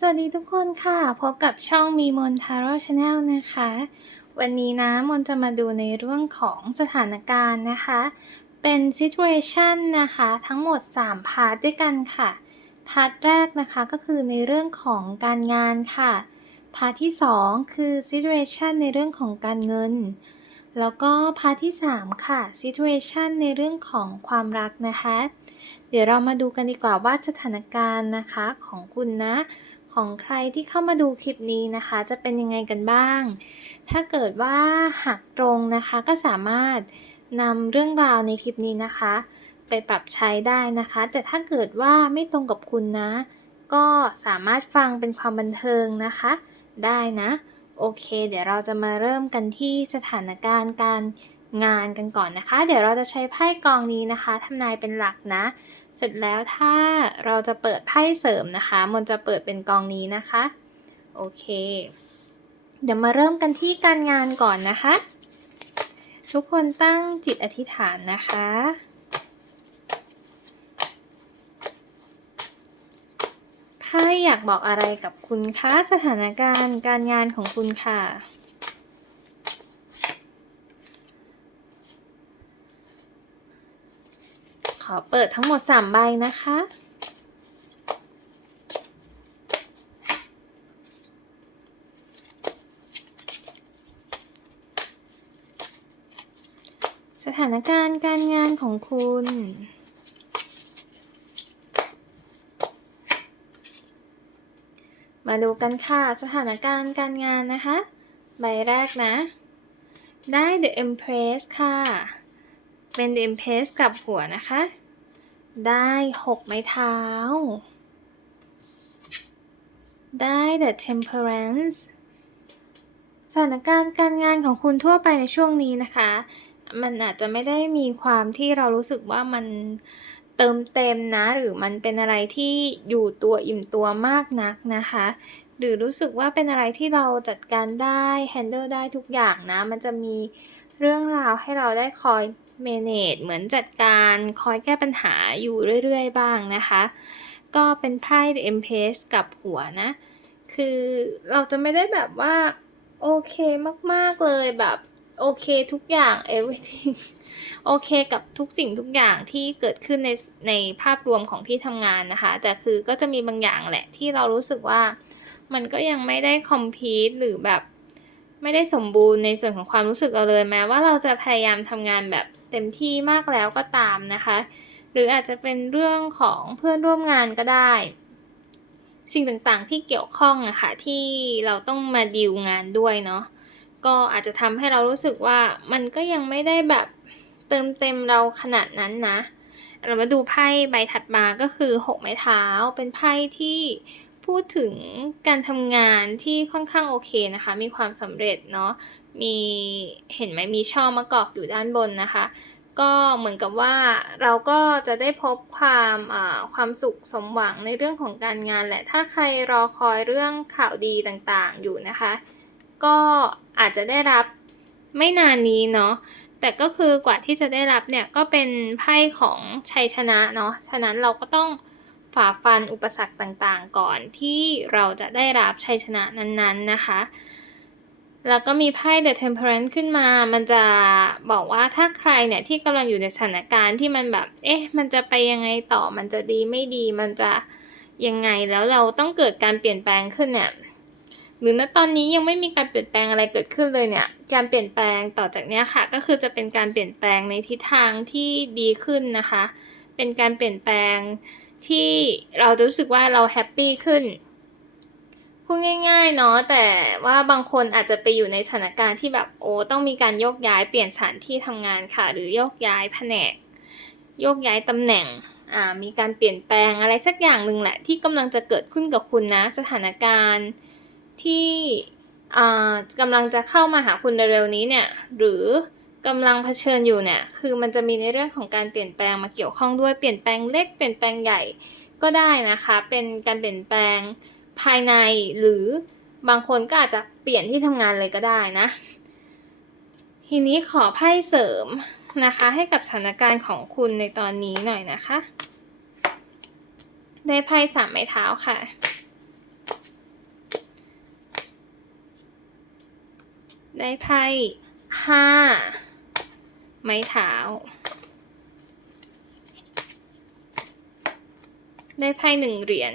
สวัสดีทุกคนค่ะ พบกับช่องมีมนทาโร่ชาแนลนะคะ วันนี้นะมนจะมาดูในเรื่องของสถานการณ์นะคะ เป็น situation นะคะ ทั้งหมด 3 พาร์ทด้วยกันค่ะ พาร์ทแรกนะคะก็คือในเรื่องของการงานค่ะ พาร์ทที่ 2 คือ situation ในเรื่องของการเงิน แล้วก็พาร์ทที่ 3 ค่ะ situation ในเรื่องของความรักนะคะ เดี๋ยวเรามาดูกันดีกว่าว่าสถานการณ์นะคะของคุณนะ ของใครที่เข้ามาดูคลิปนี้นะคะ จะเป็นยังไงกันบ้าง ถ้าเกิดว่าหักตรงนะคะก็สามารถนำเรื่องราวในคลิปนี้นะคะ ไปปรับใช้ได้นะคะ แต่ถ้าเกิดว่าไม่ตรงกับคุณนะ ก็สามารถฟังเป็นความบันเทิงนะคะ ได้นะ โอเค เดี๋ยวเราจะมาเริ่มกันที่สถานการณ์การ งานกันก่อนนะคะ เดี๋ยวเราจะใช้ไพ่กองนี้นะคะทำนายเป็นหลักนะ เสร็จแล้วถ้าเราจะเปิดไพ่เสริมนะคะ มันจะเปิดเป็นกองนี้นะคะ โอเค เดี๋ยวมาเริ่มกันที่การงานก่อนนะคะ ทุกคนตั้งจิตอธิษฐานนะคะไพ่อยากบอกอะไรกับคุณคะสถานการณ์การงานของคุณค่ะ ขอเปิดทั้งหมด 3 ใบนะคะ สถานการณ์การงานของคุณมาดูกันค่ะ สถานการณ์การงานนะคะ ใบแรกนะ ได้ The Empress ค่ะ เป็น The Empress กับหัวนะคะ ได้หกไม้เท้า ได้ The Temperance สถานการณ์การงานของคุณทั่วไปในช่วงนี้นะคะ มันอาจจะไม่ได้มีความที่เรารู้สึกว่ามันเติมเต็มนะ หรือมันเป็นอะไรที่อยู่ตัวอิ่มตัวมากนักนะคะ หรือรู้สึกว่าเป็นอะไรที่เราจัดการได้ handle ได้ทุกอย่างนะ มันจะมีเรื่องราวให้เราได้คอย manage เหมือนจัดการคอยแก้ปัญหาอยู่เรื่อยๆ บ้างนะคะ ก็เป็นไพ่ The Empress กับหัวนะ คือเราจะไม่ได้แบบว่า โอเคมากๆเลยแบบ โอเคทุกอย่าง everything โอเคกับทุกสิ่งทุกอย่างที่เกิดขึ้นในในภาพรวมของที่ทำงานนะคะ แต่คือก็จะมีบางอย่างแหละที่เรารู้สึกว่ามันก็ยังไม่ได้ complete หรือแบบไม่ได้สมบูรณ์ในส่วนของความรู้สึกเราเลยแม้ว่าเราจะพยายามทำงานแบบ เต็มที่มากแล้วก็ตามนะคะ หรืออาจจะเป็นเรื่องของเพื่อนร่วมงานก็ได้ สิ่งต่างๆที่เกี่ยวข้องอะค่ะที่เราต้องมาดีลงานด้วยเนาะก็อาจจะทำให้เรารู้สึกว่ามันก็ยังไม่ได้แบบเติมเต็มเราขนาดนั้นนะ เรามาดูไพ่ใบถัดมาก็คือหกไม้เท้า เป็นไพ่ที่พูดถึงการทำงานที่ค่อนข้างโอเคนะคะ มีความสำเร็จเนาะ มีเห็นไหมมีช่อมะกอกอยู่ด้านบนนะคะ ก็เหมือนกับว่าเราก็จะได้พบความความสุขสมหวังในเรื่องของการงานแหละถ้าใครรอคอยเรื่องข่าวดีต่างๆอยู่นะคะ ก็อาจจะได้รับไม่นานนี้เนาะแต่ก็คือกว่าที่จะได้รับเนี่ยก็เป็นไพ่ของชัยชนะเนาะฉะนั้นเราก็ต้องฝ่าฟันอุปสรรคต่างๆ ก่อนที่เราจะได้รับชัยชนะนั้นๆนะคะ แล้วก็มีไพ่ The Temperance ขึ้นมา มันจะบอกว่าถ้าใครเนี่ยที่กำลังอยู่ในสถานการณ์ที่มันแบบ เอ๊ะ มันจะไปยังไงต่อ มันจะดีไม่ดี มันจะยังไง แล้วเราต้องเกิดการเปลี่ยนแปลงขึ้นเนี่ย หรือณตอนนี้ยังไม่มีการเปลี่ยนแปลงอะไรเกิดขึ้นเลยเนี่ย การเปลี่ยนแปลงต่อจากนี้ค่ะ ก็คือจะเป็นการเปลี่ยนแปลงในทิศทางที่ดีขึ้นนะคะ เป็นการเปลี่ยนแปลงที่เราจะรู้สึกว่าเราแฮปปี้ขึ้น พูดง่ายๆเนาะแต่ว่าบางคนอาจจะไปอยู่ในสถานการณ์ที่แบบโอ้ต้องมีการโยกย้ายเปลี่ยนสถานที่ทำงานค่ะ หรือโยกย้ายแผนก โยกย้ายตำแหน่งอ่ามีการเปลี่ยนแปลงอะไรสักอย่างหนึ่งแหละที่กำลังจะเกิดขึ้นกับคุณนะ สถานการณ์ที่อ่ากำลังจะเข้ามาหาคุณเร็วๆนี้เนี่ยหรือกำลังเผชิญอยู่เนี่ยคือมันจะมีในเรื่องของการเปลี่ยนแปลงมาเกี่ยวข้องด้วยเปลี่ยนแปลงเล็กเปลี่ยนแปลงใหญ่ก็ได้นะคะ เป็นการเปลี่ยนแปลง ภายในหรือบางคนก็อาจจะเปลี่ยนที่ทำงานเลยก็ได้นะ ทีนี้ขอไพ่เสริมนะคะ ให้กับสถานการณ์ของคุณในตอนนี้หน่อยนะคะ ได้ไพ่สามไม้เท้าค่ะได้ไพ่ห้าไม้เท้า ได้ไพ่หนึ่งเหรียญ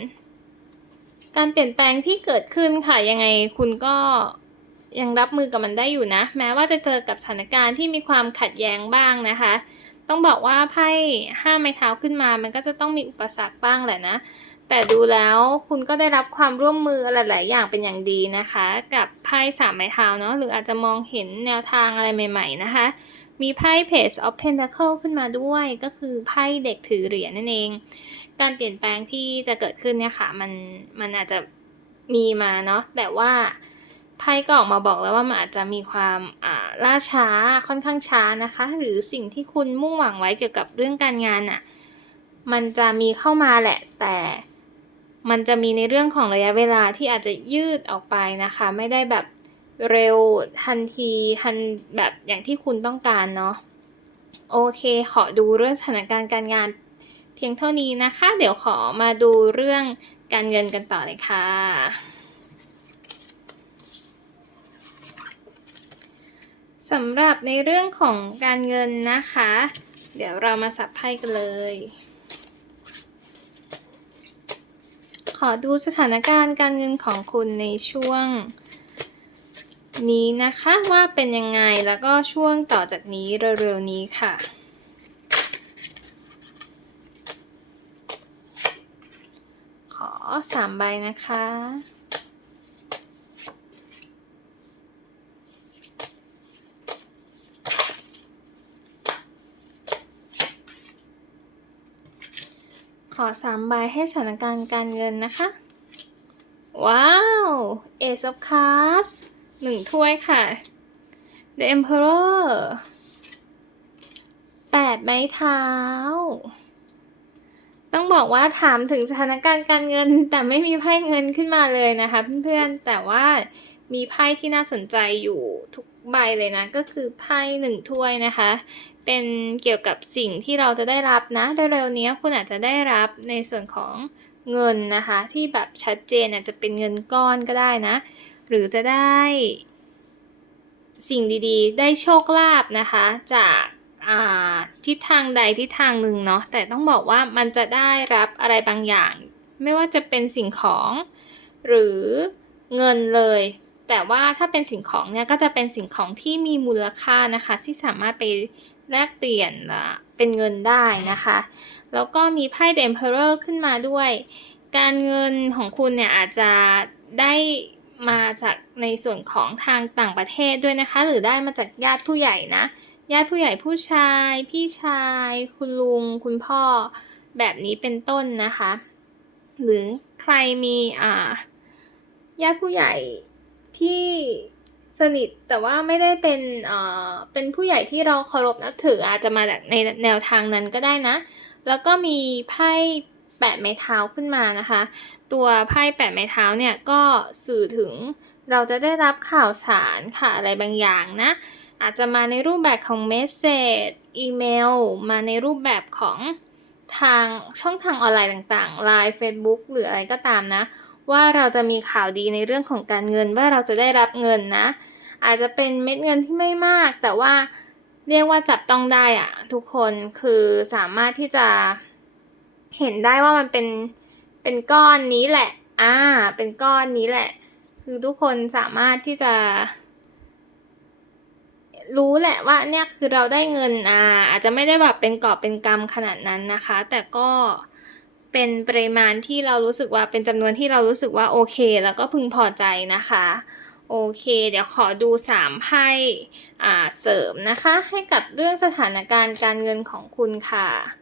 การเปลี่ยนแปลงที่เกิดขึ้นค่ะยังไงคุณก็ยังรับมือกับมันได้อยู่นะ แม้ว่าจะเจอกับสถานการณ์ที่มีความขัดแย้งบ้างนะคะ ต้องบอกว่าไพ่ห้าไม้เท้าขึ้นมา มันก็จะต้องมีอุปสรรคบ้างแหละนะ แต่ดูแล้วคุณก็ได้รับความร่วมมือหลาย ๆ อย่างเป็นอย่างดีนะคะ กับไพ่สามไม้เท้าเนาะหรืออาจจะมองเห็นแนวทางอะไรใหม่ ๆ นะคะ มีไพ่ Page of Pentacle ขึ้นมาด้วย ก็คือไพ่เด็กถือเหรียญนั่นเอง การเปลี่ยนแปลงที่จะเกิดขึ้นเนี่ยค่ะ มันมันอาจจะมีมาเนาะแต่ว่าไพ่ก็ออกมาบอกแล้วว่ามันอาจจะมีความอ่าล่าช้าค่อนข้างช้านะคะ หรือสิ่งที่คุณมุ่งหวังไว้เกี่ยวกับเรื่องการงานอะ่ะมันจะมีเข้ามาแหละ แต่มันจะมีในเรื่องของระยะเวลาที่อาจจะยืดออกไปนะคะ ไม่ได้แบบเร็วทันทีทันแบบอย่างที่คุณต้องการเนาะโอเค ขอดูเรื่องสถานการณ์การงาน พียงเท่านี้นะคะ เดี๋ยวขอมาดูเรื่องการเงินกันต่อเลยค่ะ สำหรับในเรื่องของการเงินนะคะ เดี๋ยวเรามาสับไพ่กันเลย ขอดูสถานการณ์การเงินของคุณในช่วงนี้นะคะว่าเป็นยังไงแล้วก็ช่วงต่อจากนี้เร็วๆนี้ค่ะ ขอ สามใบนะคะ ขอสามใบให้สถานการณ์การเงินนะคะ ว้าว Ace of Cups หนึ่งถ้วยค่ะ The Emperor แปดไม้เท้า ต้องบอกว่าถามถึงสถานการณ์การเงิน แต่ไม่มีไพ่เงินขึ้นมาเลยนะคะเพื่อนๆแต่ว่ามีไพ่ที่น่าสนใจอยู่ทุกใบเลยนะ ก็คือไพ่หนึ่งถ้วยนะคะ เป็นเกี่ยวกับสิ่งที่เราจะได้รับนะเร็วๆนี้คุณอาจจะได้รับในส่วนของเงินนะคะ ที่แบบชัดเจนอาจจะเป็นเงินก้อนก็ได้นะ หรือจะได้สิ่งดีๆ ได้โชคลาภนะคะ จาก ทิศทางใดทิศทางหนึ่งเนาะแต่ต้องบอกว่ามันจะได้รับอะไรบางอย่าง ไม่ว่าจะเป็นสิ่งของ หรือเงินเลย แต่ว่าถ้าเป็นสิ่งของเนี่ยก็จะเป็นสิ่งของที่มีมูลค่านะคะ ที่สามารถไปแลกเปลี่ยนเป็นเงินได้นะคะ แล้วก็มีไพ่เดมเพอเรอร์ขึ้นมาด้วย การเงินของคุณเนี่ยอาจจะได้มาจากในส่วนของทางต่างประเทศด้วยนะคะ หรือได้มาจากญาติผู้ใหญ่นะ ญาติผู้ใหญ่ผู้ชาย พี่ชาย คุณลุง คุณพ่อ แบบนี้เป็นต้นนะคะ หรือใครมีอ่าญาติผู้ใหญ่ที่สนิทแต่ว่าไม่ได้เป็นเอ่อเป็นผู้ใหญ่ที่เราเคารพนับถืออาจจะมาจากในแนวทางนั้นก็ได้นะ แล้วก็มีไพ่แปดไม้เท้าขึ้นมานะคะ ตัวไพ่แปดไม้เท้าเนี่ยก็สื่อถึงเราจะได้รับข่าวสารค่ะอะไรบางอย่างนะ อาจจะมาในรูปแบบของเมสเซจอีเมล มาในรูปแบบของทางช่องทางออนไลน์ต่างๆ Line Facebook หรืออะไรก็ตามนะ ว่าเราจะมีข่าวดีในเรื่องของการเงินว่าเราจะได้รับเงินนะ อาจจะเป็นเม็ดเงินที่ไม่มาก แต่ว่าเรียกว่าจับต้องได้อะทุกคนคือสามารถที่จะเห็นได้ว่ามันเป็นเป็นก้อนนี้แหละ อ่า เป็นก้อนนี้แหละ คือทุกคนสามารถที่จะ รู้แหละว่าเนี่ยคือเราได้เงินอ่าอาจจะไม่ได้แบบเป็นกอบเป็นกำขนาดนั้นนะคะ แต่ก็เป็นปริมาณที่เรารู้สึกว่าเป็นจำนวนที่เรารู้สึกว่าโอเค แล้วก็พึงพอใจนะคะ โอเค เดี๋ยวขอดูสามไพ่อ่าเสริมนะคะ ให้กับเรื่องสถานการณ์การเงินของคุณค่ะ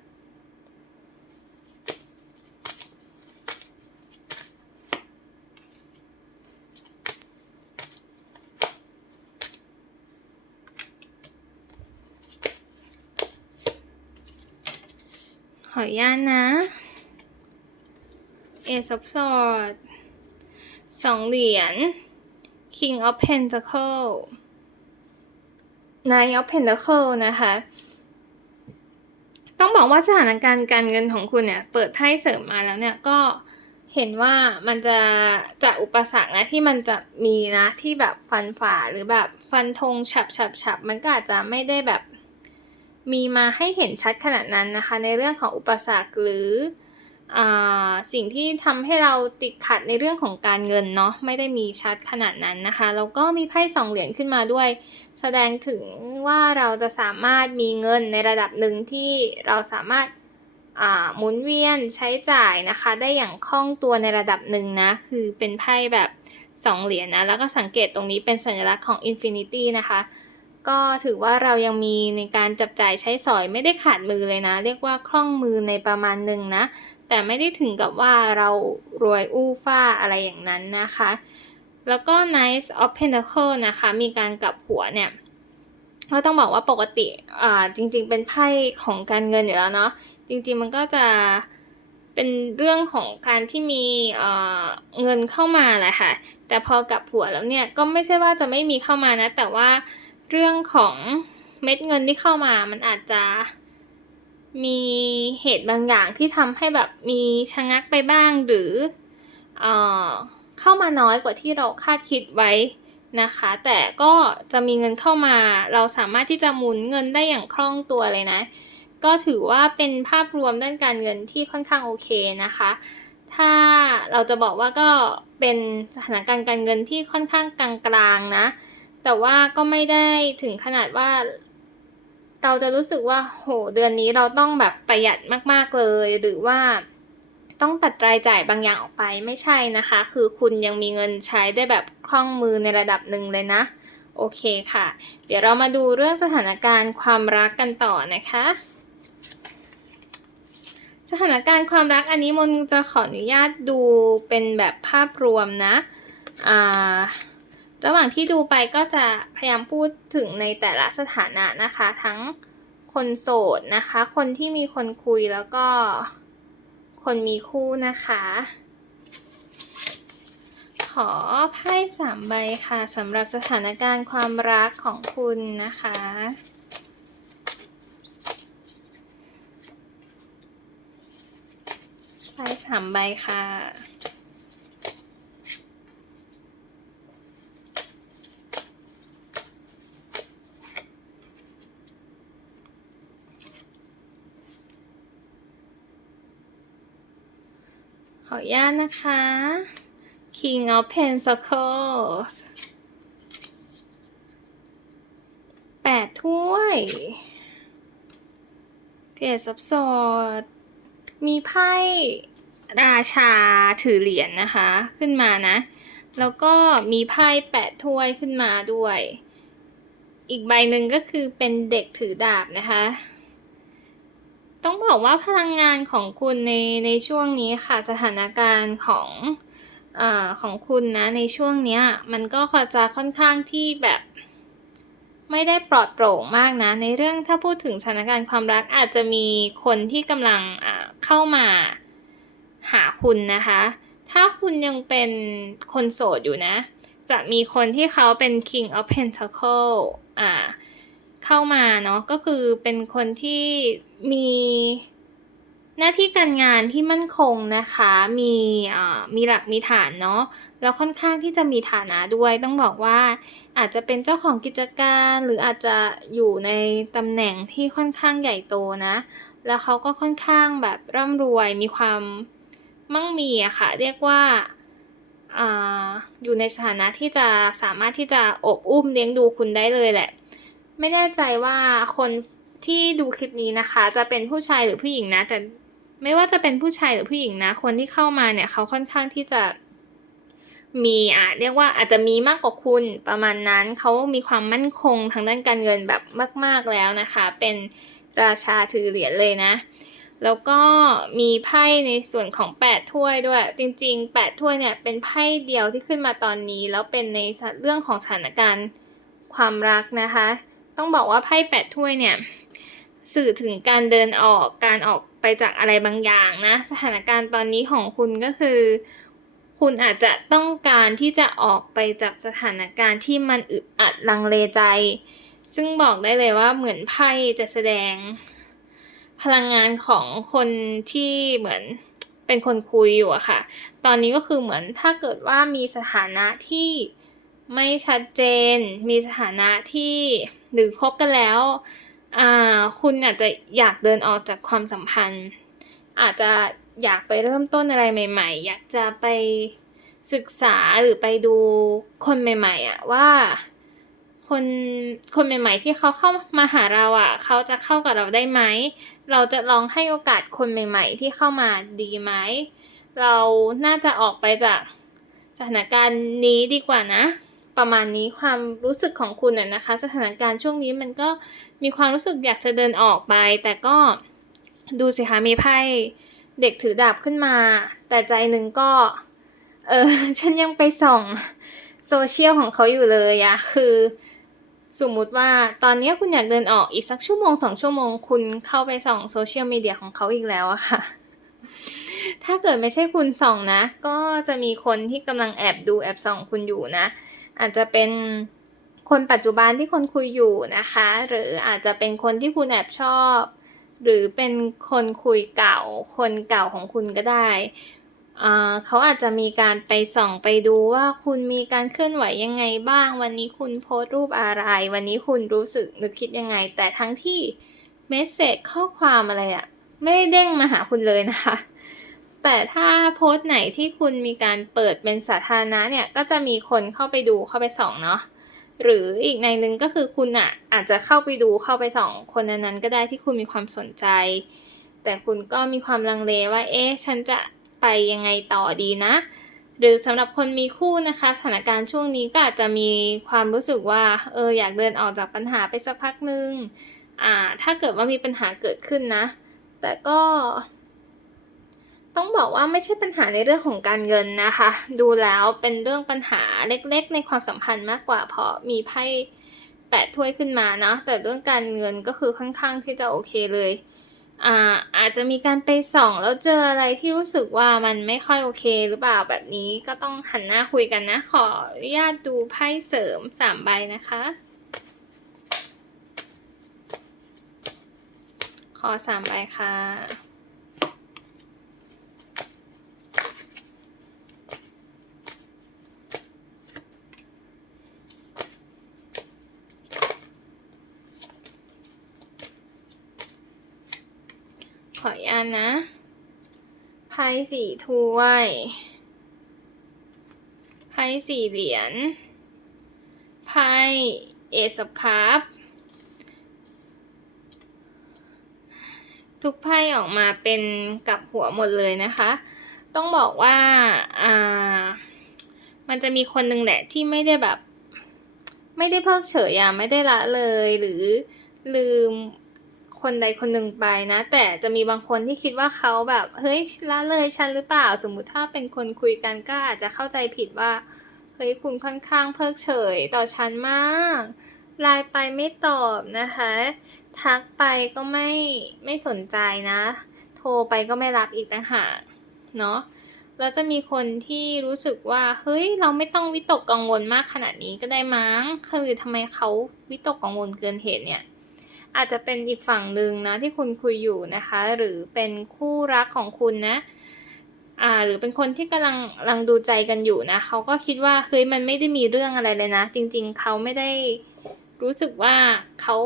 ออนุญาตนะ Ace of Swords สองเหรียญ King of Pentacle Nine of Pentacle นะคะ ต้องบอกว่าสถานการณ์การเงินของคุณเนี่ย เปิดไพ่เสริมมาแล้วเนี่ยก็เห็นว่ามันจะจะอุปสรรคนะที่มันจะมีนะที่แบบฟันฝ่าหรือแบบฟันธงฉับฉับฉับมันก็อาจจะไม่ได้แบบ มีมาให้เห็นชัดขนาดนั้นนะคะ ในเรื่องของอุปสรรคหรืออสิ่งที่ทำให้เราติดขัดในเรื่องของการเงินเนาะไม่ได้มีชัดขนาดนั้นนะคะแล้วก็มีไพ่สองเหรียญขึ้นมาด้วย แสดงถึงว่าเราจะสามารถมีเงินในระดับหนึ่งที่เราสามารถหมุนเวียนใช้จ่ายนะคะ ได้อย่างคล่องตัวในระดับหนึ่งนะ คือเป็นไพ่แบบสองเหรียญนะ แล้วก็สังเกตตรงนี้เป็นสัญลักษณ์ของ Infinity นะคะ ก็ถือว่าเรายังมีในการจับจ่ายใช้สอยไม่ได้ขาดมือเลยนะ เรียกว่าคล่องมือในประมาณหนึ่งนะ แต่ไม่ได้ถึงกับว่าเรารวยอู้ฟ้าอะไรอย่างนั้นนะคะ แล้วก็ Knight of Pentacle นะคะ มีการกลับหัวเนี่ยก็ต้องบอกว่าปกติอ่าจริง ๆ เป็นไพ่ของการเงินอยู่แล้วเนาะจริง ๆ มันก็จะเป็นเรื่องของการที่มีเอ่อเงินเข้ามาแหละค่ะ แต่พอกลับหัวแล้วเนี่ยก็ไม่ใช่ว่าจะไม่มีเข้ามานะ แต่ว่า เรื่องของเม็ดเงินที่เข้ามามันอาจจะมีเหตุบางอย่างที่ทำให้แบบมีชะงักไปบ้างหรือเอ่อเข้ามาน้อยกว่าที่เราคาดคิดไว้นะคะ แต่ก็จะมีเงินเข้ามาเราสามารถที่จะหมุนเงินได้อย่างคล่องตัวเลยนะ ก็ถือว่าเป็นภาพรวมด้านการเงินที่ค่อนข้างโอเคนะคะ ถ้าเราจะบอกว่าก็เป็นสถานการณ์การเงินที่ค่อนข้างกลางๆนะ แต่ว่าก็ไม่ได้ถึงขนาดว่า เราจะรู้สึกว่าโหเดือนนี้เราต้องแบบประหยัดมาก ๆเลย หรือว่าต้องตัดรายจ่ายบางอย่างออกไปไม่ใช่นะคะ คือคุณยังมีเงินใช้ได้แบบคล่องมือในระดับหนึ่งเลยนะ โอเคค่ะ เดี๋ยวเรามาดูเรื่องสถานการณ์ความรักกันต่อนะคะ สถานการณ์ความรักอันนี้มนจะขออนุญาตดูเป็นแบบภาพรวมนะ อ่า ระหว่างที่ดูไปก็จะพยายามพูดถึงในแต่ละสถานะนะคะ ทั้งคนโสดนะคะ คนที่มีคนคุยแล้วก็คนมีคู่นะคะ ขอไพ่สามใบค่ะสำหรับสถานการณ์ความรักของคุณนะคะ ไพ่สามใบค่ะ ขออนุญาตนะคะ King of Pentacles แปดถ้วย Page of Swords มีไพ่ราชาถือเหรียญนะคะขึ้นมานะ แล้วก็มีไพ่แปดถ้วยขึ้นมาด้วย อีกใบหนึ่งก็คือเป็นเด็กถือดาบนะคะ ต้องบอกว่าพลังงานของคุณในในช่วงนี้ค่ะ สถานการณ์ของอของคุณนะในช่วงเนี้ย มันก็จะค่อนข้างที่แบบไม่ได้ปลอดโปร่งมากนะ ในเรื่องถ้าพูดถึงสถานการณ์ความรักอาจจะมีคนที่กำลังเข้ามาหาคุณนะคะ ถ้าคุณยังเป็นคนโสดอยู่นะ จะมีคนที่เขาเป็น King of Pentacle อ่าเข้ามาเนาะก็คือเป็นคนที่ มีหน้าที่การงานที่มั่นคงนะคะ มีอ่ามีหลักมีฐานเนาะ แล้วค่อนข้างที่จะมีฐานะด้วย ต้องบอกว่าอาจจะเป็นเจ้าของกิจการหรืออาจจะอยู่ในตำแหน่งที่ค่อนข้างใหญ่โตนะ แล้วเขาก็ค่อนข้างแบบร่ำรวย มีความมั่งมีอะค่ะ เรียกว่าอ่าอยู่ในสถานะที่จะสามารถที่จะอบอุ้มเลี้ยงดูคุณได้เลยแหละ ไม่แน่ใจว่าคน ที่ดูคลิปนี้นะคะ จะเป็นผู้ชายหรือผู้หญิงนะ แต่ไม่ว่าจะเป็นผู้ชายหรือผู้หญิงนะ คนที่เข้ามาเนี่ยเขาค่อนข้างที่จะมีอะเรียกว่าอาจจะมีมากกว่าคุณประมาณนั้นเขามีความมั่นคงทางด้านการเงินแบบมาก ๆแล้วนะคะ เป็นราชาถือเหรียญเลยนะ แล้วก็มีไพ่ในส่วนของ 8 ถ้วยด้วย จริง ๆ 8 ถ้วยเนี่ยเป็นไพ่เดียวที่ขึ้นมาตอนนี้ แล้วเป็นในเรื่องของสถานการณ์ความรักนะคะ ต้องบอกว่าไพ่แปดถ้วยเนี่ย สื่อถึงการเดินออกการออกไปจากอะไรบางอย่างนะ สถานการณ์ตอนนี้ของคุณก็คือ คุณอาจจะต้องการที่จะออกไปจากสถานการณ์ที่มันอึดอัดลังเลใจ ซึ่งบอกได้เลยว่าเหมือนไพ่จะแสดง พลังงานของคนที่เหมือนเป็นคนคุยอยู่อะค่ะ ตอนนี้ก็คือเหมือนถ้าเกิดว่ามีสถานะที่ไม่ชัดเจน มีสถานะที่หรือคบกันแล้ว อ่าคุณอาจจะอยากเดินออกจากความสัมพันธ์ อาจจะอยากไปเริ่มต้นอะไรใหม่ ๆ อยากจะไปศึกษาหรือไปดูคนใหม่ ๆอะว่าคนคนใหม่ ๆ ที่เขาเข้ามาหาเราอะเขาจะเข้ากับเราได้ไหม เราจะลองให้โอกาสคนใหม่ ๆ ที่เข้ามาดีไหม เราน่าจะออกไปจากสถานการณ์นี้ดีกว่านะ ประมาณนี้ความรู้สึกของคุณอะนะคะ สถานการณ์ช่วงนี้มันก็มีความรู้สึกอยากจะเดินออกไป แต่ก็ดูสิคะมีไพ่เด็กถือดาบขึ้นมา แต่ใจหนึ่งก็เออฉันยังไปส่องโซเชียลของเขาอยู่เลยอะคือสมมุติว่าตอนนี้คุณอยากเดินออกอีกสักชั่วโมงสองชั่วโมง คุณเข้าไปส่องโซเชียลมีเดียของเขาอีกแล้วอะค่ะ ถ้าเกิดไม่ใช่คุณส่องนะ ก็จะมีคนที่กำลังแอบดูแอบส่องคุณอยู่นะ อาจจะเป็นคนปัจจุบันที่คนคุยอยู่นะคะ หรืออาจจะเป็นคนที่คุณแอบชอบ หรือเป็นคนคุยเก่า คนเก่าของคุณก็ได้เขาอาจจะมีการไปส่องไปดูว่าคุณมีการเคลื่อนไหวยังไงบ้าง วันนี้คุณโพสต์รูปอะไร วันนี้คุณรู้สึกนึกคิดยังไง แต่ทั้งที่เมสเซจข้อความอะไรอะไม่ได้เด้งมาหาคุณเลยนะคะ แต่ถ้าโพสต์ไหนที่คุณมีการเปิดเป็นสาธารณะเนี่ย ก็จะมีคนเข้าไปดูเข้าไปส่องเนาะหรืออีกในหนึ่งก็คือคุณอะอาจจะเข้าไปดูเข้าไปส่องคนนั้นก็ได้ที่คุณมีความสนใจ แต่คุณก็มีความลังเลว่า เอ๊ะฉันจะไปยังไงต่อดีนะ หรือสำหรับคนมีคู่นะคะ สถานการณ์ช่วงนี้ก็อาจจะมีความรู้สึกว่าเอออยากเดินออกจากปัญหาไปสักพักหนึ่งอ่าถ้าเกิดว่ามีปัญหาเกิดขึ้นนะ แต่ก็ ต้องบอกว่าไม่ใช่ปัญหาในเรื่องของการเงินนะคะ ดูแล้วเป็นเรื่องปัญหาเล็กๆ ในความสัมพันธ์มากกว่า เพราะมีไพ่แปดถ้วยขึ้นมาเนาะแต่เรื่องการเงินก็คือค่อนข้างที่จะโอเคเลยอ่าอาจจะมีการไปส่องแล้วเจออะไรที่รู้สึกว่ามันไม่ค่อยโอเคหรือเปล่าแบบนี้ก็ต้องหันหน้าคุยกันนะ ขออนุญาตดูไพ่เสริมสามใบนะคะ ขอสามใบค่ะ ออนุญาตนะไพ่สี่ถ้วยไพ่สี่เหรียญไพ่เอส of cup ทุกไพ่ออกมาเป็นกับหัวหมดเลยนะคะ ต้องบอกว่าอ่ามันจะมีคนหนึ่งแหละที่ไม่ได้แบบ ไม่ได้เพิกเฉยอะไม่ได้ละเลยหรือลืม คนใดคนหนึ่งไปนะ แต่จะมีบางคนที่คิดว่าเขาแบบเฮ้ยละเลยฉันหรือเปล่า สมมุติถ้าเป็นคนคุยกันก็อาจจะเข้าใจผิดว่าเฮ้ยคุณค่อนข้างเพิกเฉยต่อฉันมากไลน์ไปไม่ตอบนะคะ ทักไปก็ไม่ไม่สนใจนะ โทรไปก็ไม่รับอีกต่างหากเนาะแล้วจะมีคนที่รู้สึกว่า เฮ้ย เราไม่ต้องวิตกกังวลมากขนาดนี้ก็ได้มั้ง คือทำไมเขาวิตกกังวลเกินเหตุเนี่ย อาจจะเป็นอีกฝั่งหนึ่งนะที่คุณคุยอยู่นะคะ หรือเป็นคู่รักของคุณนะอ่าหรือเป็นคนที่กำลังลังดูใจกันอยู่นะเขาก็คิดว่าเฮ้ยมันไม่ได้มีเรื่องอะไรเลยนะ จริง ๆเขาไม่ได้รู้สึกว่าเขา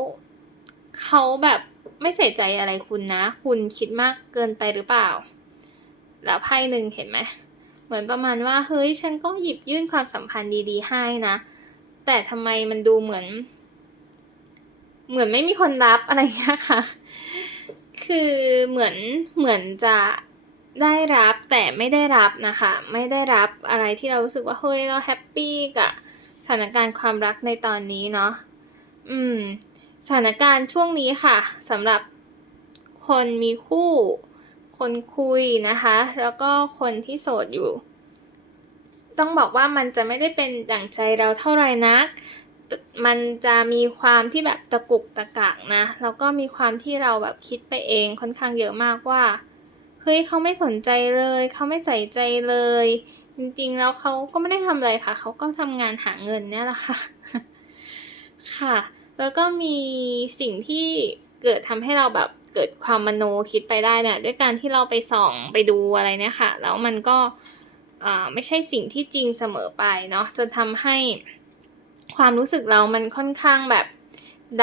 เขาแบบไม่ใส่ใจอะไรคุณนะ คุณคิดมากเกินไปหรือเปล่า แล้วไพ่หนึ่งเห็นไหมเหมือนประมาณว่าเฮ้ยฉันก็หยิบยื่นความสัมพันธ์ดีๆ ให้นะ แต่ทำไมมันดูเหมือน เหมือนไม่มีคนรับอะไรเงี้ยค่ะ คือเหมือนเหมือนจะได้รับแต่ไม่ได้รับนะคะ ไม่ได้รับอะไรที่เรารู้สึกว่าเฮ้ยเราแฮปปี้กับสถานการณ์ความรักในตอนนี้เนาะอืม สถานการณ์ช่วงนี้ค่ะสำหรับคนมีคู่ คนคุยนะคะ แล้วก็คนที่โสดอยู่ ต้องบอกว่ามันจะไม่ได้เป็นดั่งใจเราเท่าไหร่นัก มันจะมีความที่แบบตะกุกตะกักนะ แล้วก็มีความที่เราแบบคิดไปเองค่อนข้างเยอะมากว่าเฮ้ยเขาไม่สนใจเลยเขาไม่ใส่ใจเลย จริงๆแล้วเขาก็ไม่ได้ทำอะไรค่ะเขาก็ทำงานหาเงินเนี่ยแหละค่ะ ค่ะ แล้วก็มีสิ่งที่เกิดทำให้เราแบบเกิดความมโนคิดไปได้เนี่ยด้วยการที่เราไปส่องไปดูอะไรเนี่ยค่ะ แล้วมันก็อ่าไม่ใช่สิ่งที่จริงเสมอไปเนาะจนทำให้ ความรู้สึกเรามันค่อนข้างแบบ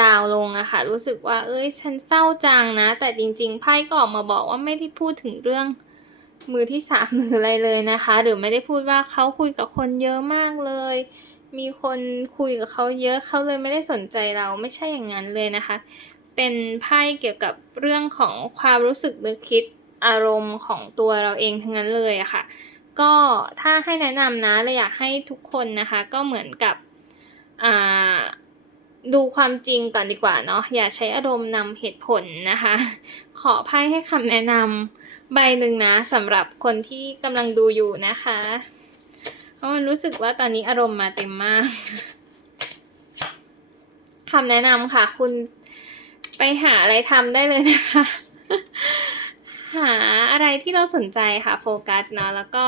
ดาวลงอะค่ะ รู้สึกว่า เอ้ย ฉันเศร้าจังนะ แต่จริงๆไพ่ก็ออกมาบอกว่าไม่ได้พูดถึงเรื่องมือที่สามหรืออะไรเลยนะคะ หรือไม่ได้พูดว่าเขาคุยกับคนเยอะมากเลย มีคนคุยกับเขาเยอะเขาเลยไม่ได้สนใจเราไม่ใช่อย่างนั้นเลยนะคะ เป็นไพ่เกี่ยวกับเรื่องของความรู้สึกนึกคิดอารมณ์ของตัวเราเองทั้งนั้นเลยอะค่ะ ก็ถ้าให้แนะนำนะเลยอยากให้ทุกคนนะคะ ก็เหมือนกับ ดูความจริงก่อนดีกว่าเนาะอย่าใช้อารมณ์นำเหตุผลนะคะ ขอไพ่ให้คำแนะนำใบหนึ่งนะสำหรับคนที่กำลังดูอยู่นะคะเพราะมันรู้สึกว่าตอนนี้อารมณ์มาเต็มมากคำแนะนำค่ะ คุณไปหาอะไรทำได้เลยนะคะ หาอะไรที่เราสนใจค่ะโฟกัสเนาะแล้วก็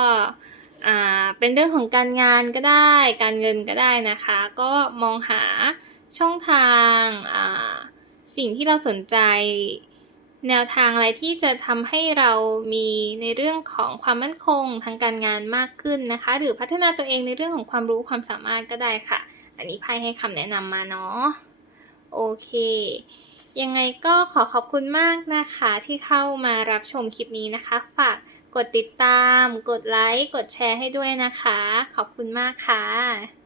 อ่าเป็นเรื่องของการงานก็ได้ การเงินก็ได้นะคะ ก็มองหาช่องทางอ่าสิ่งที่เราสนใจ แนวทางอะไรที่จะทำให้เรามีในเรื่องของความมั่นคงทางการงานมากขึ้นนะคะ หรือพัฒนาตัวเองในเรื่องของความรู้ความสามารถก็ได้ค่ะ อันนี้ไพ่ให้คำแนะนำมาเนาะโอเคยังไงก็ขอขอบคุณมากนะคะที่เข้ามารับชมคลิปนี้นะคะ ฝาก กดติดตาม กดไลค์ กดแชร์ให้ด้วยนะคะ ขอบคุณมากค่ะ